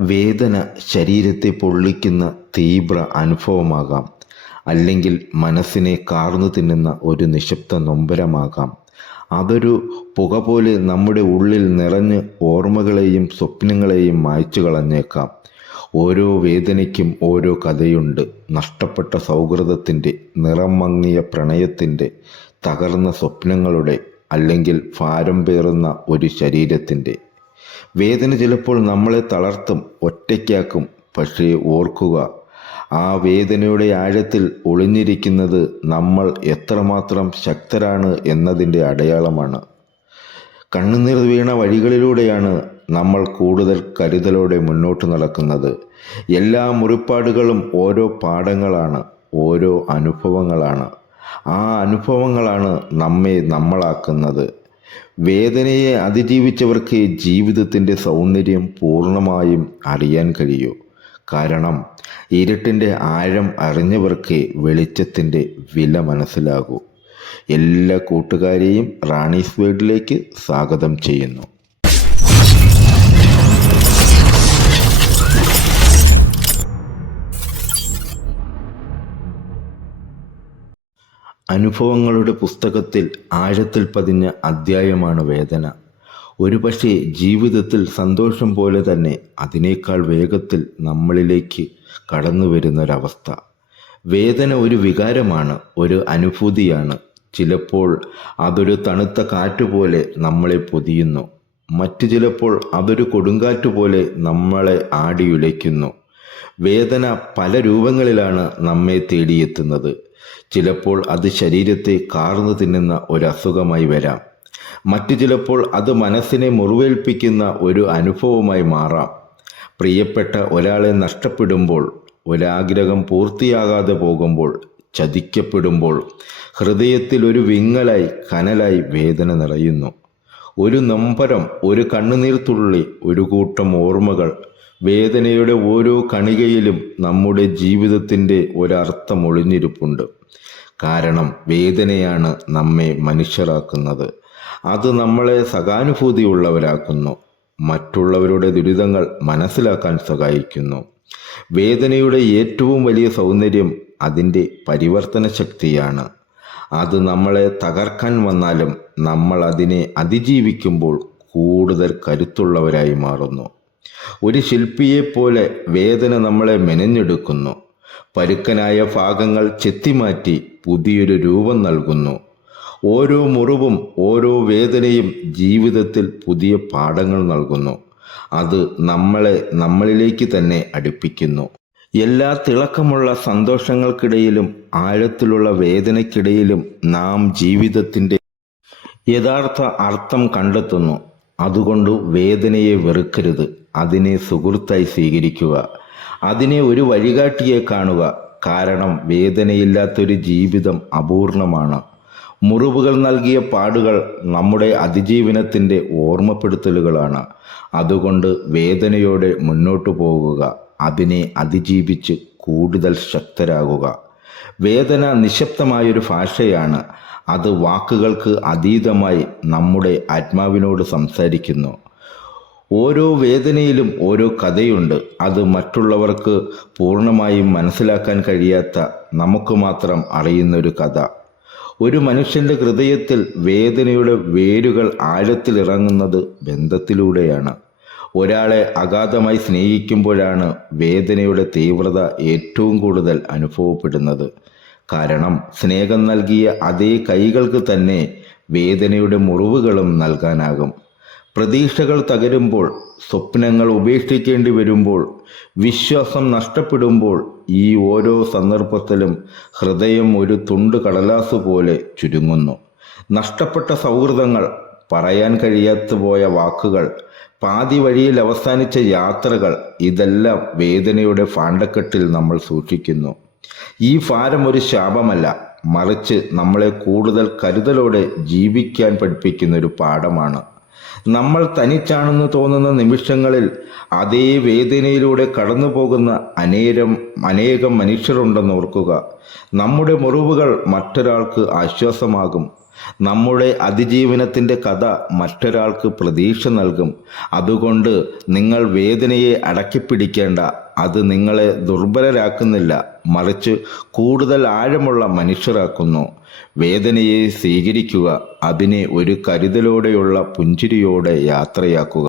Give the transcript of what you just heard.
വേദന ശരീരത്തെ പൊള്ളിക്കുന്ന തീവ്ര അനുഭവമാകാം. അല്ലെങ്കിൽ മനസ്സിനെ കാർന്നു തിന്നുന്ന ഒരു നിശബ്ദ നൊമ്പരമാകാം. അതൊരു പുക പോലെ നമ്മുടെ ഉള്ളിൽ നിറഞ്ഞ് ഓർമ്മകളെയും സ്വപ്നങ്ങളെയും മായ്ച്ചു കളഞ്ഞേക്കാം. ഓരോ വേദനയ്ക്കും ഓരോ കഥയുണ്ട്. നഷ്ടപ്പെട്ട സൗഹൃദത്തിന്റെ നിറം മങ്ങിയ പ്രണയത്തിന്റെ തകർന്ന സ്വപ്നങ്ങളുടെ അല്ലെങ്കിൽ ഭാരം പേറുന്ന ഒരു ശരീരത്തിന്റെ. വേദന ചിലപ്പോൾ നമ്മളെ തളർത്തും ഒറ്റയ്ക്കാക്കും. പക്ഷേ ഓർക്കുക ആ വേദനയുടെ ആഴത്തിൽ ഒളിഞ്ഞിരിക്കുന്നത് നമ്മൾ എത്രമാത്രം ശക്തരാണ് എന്നതിന്റെ അടയാളമാണ്. കണ്ണുനീർ വീണ വഴികളിലൂടെയാണ് നമ്മൾ കൂടുതൽ കരുതലോടെ മുന്നോട്ട് നടക്കുന്നത്. എല്ലാ മുറിപ്പാടുകളും ഓരോ പാഠങ്ങളാണ് ഓരോ അനുഭവങ്ങളാണ്. ആ അനുഭവങ്ങളാണ് നമ്മെ നമ്മളാക്കുന്നത്. വേദനയെ അതിജീവിച്ചവർക്ക് ജീവിതത്തിന്റെ സൗന്ദര്യം പൂർണമായും അറിയാൻ കഴിയൂ. കാരണം ഇരുട്ടിന്റെ ആഴം അറിഞ്ഞവർക്ക് വെളിച്ചത്തിന്റെ വില മനസ്സിലാകൂ. എല്ലാ കൂട്ടുകാരെയും റാണീസ് വേൾഡിലേക്ക് സ്വാഗതം ചെയ്യുന്നു. അനുഭവങ്ങളുടെ പുസ്തകത്തിൽ ആഴത്തിൽ പതിഞ്ഞ അധ്യായമാണ് വേദന. ഒരുപക്ഷെ ജീവിതത്തിൽ സന്തോഷം പോലെ തന്നെ അതിനേക്കാൾ വേഗത്തിൽ നമ്മളിലേക്ക് കടന്നു വരുന്നൊരവസ്ഥ വേദന ഒരു വികാരമാണ് ഒരു അനുഭൂതിയാണ്. ചിലപ്പോൾ അതൊരു തണുത്ത കാറ്റുപോലെ നമ്മളെ പൊതിയുന്നു. മറ്റു ചിലപ്പോൾ അതൊരു കൊടുങ്കാറ്റ് പോലെ നമ്മളെ ആടിയുലയ്ക്കുന്നു. വേദന പല രൂപങ്ങളിലാണ് നമ്മെ തേടിയെത്തുന്നത്. ചിലപ്പോൾ അത് ശരീരത്തെ കാർന്നു തിന്നുന്ന ഒരു അസുഖമായി വരാം. മറ്റു ചിലപ്പോൾ അത് മനസ്സിനെ മുറിവേൽപ്പിക്കുന്ന ഒരു അനുഭവമായി മാറാം. പ്രിയപ്പെട്ട ഒരാളെ നഷ്ടപ്പെടുമ്പോൾ ഒരാഗ്രഹം പൂർത്തിയാകാതെ പോകുമ്പോൾ ചതിക്കപ്പെടുമ്പോൾ ഹൃദയത്തിൽ ഒരു വിങ്ങലായി കനലായി വേദന നിറയുന്നു. ഒരു നൊമ്പരം ഒരു കണ്ണുനീർത്തുള്ളി ഒരു കൂട്ടം ഓർമ്മകൾ വേദനയുടെ ഓരോ കണികയിലും നമ്മുടെ ജീവിതത്തിന്റെ ഒരർത്ഥം ഒളിഞ്ഞിരിപ്പുണ്ട്. കാരണം വേദനയാണ് നമ്മെ മനുഷ്യരാക്കുന്നത്. അത് നമ്മളെ സഹാനുഭൂതിയുള്ളവരാക്കുന്നു. മറ്റുള്ളവരുടെ ദുരിതങ്ങൾ മനസ്സിലാക്കാൻ സഹായിക്കുന്നു. വേദനയുടെ ഏറ്റവും വലിയ സൗന്ദര്യം അതിന്റെ പരിവർത്തന ശക്തിയാണ്. അത് നമ്മളെ തകർക്കാൻ വന്നാലും നമ്മൾ അതിനെ അതിജീവിക്കുമ്പോൾ കൂടുതൽ കരുത്തുള്ളവരായി മാറുന്നു. ഒരു ശില്പിയെപ്പോലെ വേദന നമ്മളെ മെനഞ്ഞെടുക്കുന്നു. പരുക്കനായ ഭാഗങ്ങൾ ചെത്തിമാറ്റി പുതിയൊരു രൂപം നൽകുന്നു. ഓരോ മുറിവും ഓരോ വേദനയും ജീവിതത്തിൽ പുതിയ പാഠങ്ങൾ നൽകുന്നു. അത് നമ്മളെ നമ്മളിലേക്ക് തന്നെ അടുപ്പിക്കുന്നു. എല്ലാ തിളക്കമുള്ള സന്തോഷങ്ങൾക്കിടയിലും ആഴത്തിലുള്ള വേദനയ്ക്കിടയിലും നാം ജീവിതത്തിന്റെ യഥാർത്ഥ അർത്ഥം കണ്ടെത്തുന്നു. അതുകൊണ്ട് വേദനയെ വെറുക്കരുത്. അതിനെ സുഹൃത്തായി സ്വീകരിക്കുക. അതിനെ ഒരു വഴികാട്ടിയെ കാണുക. കാരണം വേദനയില്ലാത്തൊരു ജീവിതം അപൂർണമാണ്. മുറിവുകൾ നൽകിയ പാടുകൾ നമ്മുടെ അതിജീവനത്തിന്റെ ഓർമ്മപ്പെടുത്തലുകളാണ്. അതുകൊണ്ട് വേദനയോടെ മുന്നോട്ടു പോകുക. അതിനെ അതിജീവിച്ച് കൂടുതൽ ശക്തരാകുക. വേദന നിശബ്ദമായൊരു ഭാഷയാണ്. അത് വാക്കുകൾക്ക് അതീതമായി നമ്മുടെ ആത്മാവിനോട് സംസാരിക്കുന്നു. ഓരോ വേദനയിലും ഓരോ കഥയുണ്ട്. അത് മറ്റുള്ളവർക്ക് പൂർണമായും മനസ്സിലാക്കാൻ കഴിയാത്ത നമുക്ക് മാത്രം അറിയുന്നൊരു കഥ. ഒരു മനുഷ്യന്റെ ഹൃദയത്തിൽ വേദനയുടെ വേരുകൾ ആഴത്തിലിറങ്ങുന്നത് ബന്ധത്തിലൂടെയാണ്. ഒരാളെ അഗാധമായി സ്നേഹിക്കുമ്പോഴാണ് വേദനയുടെ തീവ്രത ഏറ്റവും കൂടുതൽ അനുഭവപ്പെടുന്നത്. കാരണം സ്നേഹം നൽകിയ അതേ കൈകൾക്ക് തന്നെ വേദനയുടെ മുറിവുകളും നൽകാനാകും. പ്രതീക്ഷകൾ തകരുമ്പോൾ സ്വപ്നങ്ങൾ ഉപേക്ഷിക്കേണ്ടി വരുമ്പോൾ വിശ്വാസം നഷ്ടപ്പെടുമ്പോൾ ഈ ഓരോ സന്ദർഭത്തിലും ഹൃദയം ഒരു തുണ്ട് കടലാസ് പോലെ ചുരുങ്ങുന്നു. നഷ്ടപ്പെട്ട സൗഹൃദങ്ങൾ പറയാൻ കഴിയാത്ത പോയ വാക്കുകൾ പാതി വഴിയിൽ അവസാനിച്ച യാത്രകൾ ഇതെല്ലാം വേദനയുടെ ഫാണ്ടക്കെട്ടിൽ നമ്മൾ സൂക്ഷിക്കുന്നു. ഈ ഭാരം ഒരു ശാപമല്ല മറിച്ച് നമ്മളെ കൂടുതൽ കരുതലോടെ ജീവിക്കാൻ പഠിപ്പിക്കുന്ന ഒരു പാഠമാണ്. നമ്മൾ തനിച്ചാണെന്ന് തോന്നുന്ന നിമിഷങ്ങളിൽ അതേ വേദനയിലൂടെ കടന്നു പോകുന്ന അനേകം അനേകം മനുഷ്യരുണ്ടെന്ന് ഓർക്കുക. നമ്മുടെ മുറിവുകൾ മറ്റൊരാൾക്ക് ആശ്വാസമാകും. നമ്മുടെ അതിജീവനത്തിന്റെ കഥ മറ്റൊരാൾക്ക് പ്രതീക്ഷ നൽകും. അതുകൊണ്ട് നിങ്ങൾ വേദനയെ അടക്കിപ്പിടിക്കേണ്ട. അത് നിങ്ങളെ ദുർബലരാക്കുന്നില്ല. മറിച്ച് കൂടുതൽ ആഴമുള്ള മനുഷ്യരാക്കുന്നു. വേദനയെ സ്വീകരിക്കുക. അതിനെ ഒരു കരുതലോടെയുള്ള പുഞ്ചിരിയോടെ യാത്രയാക്കുക.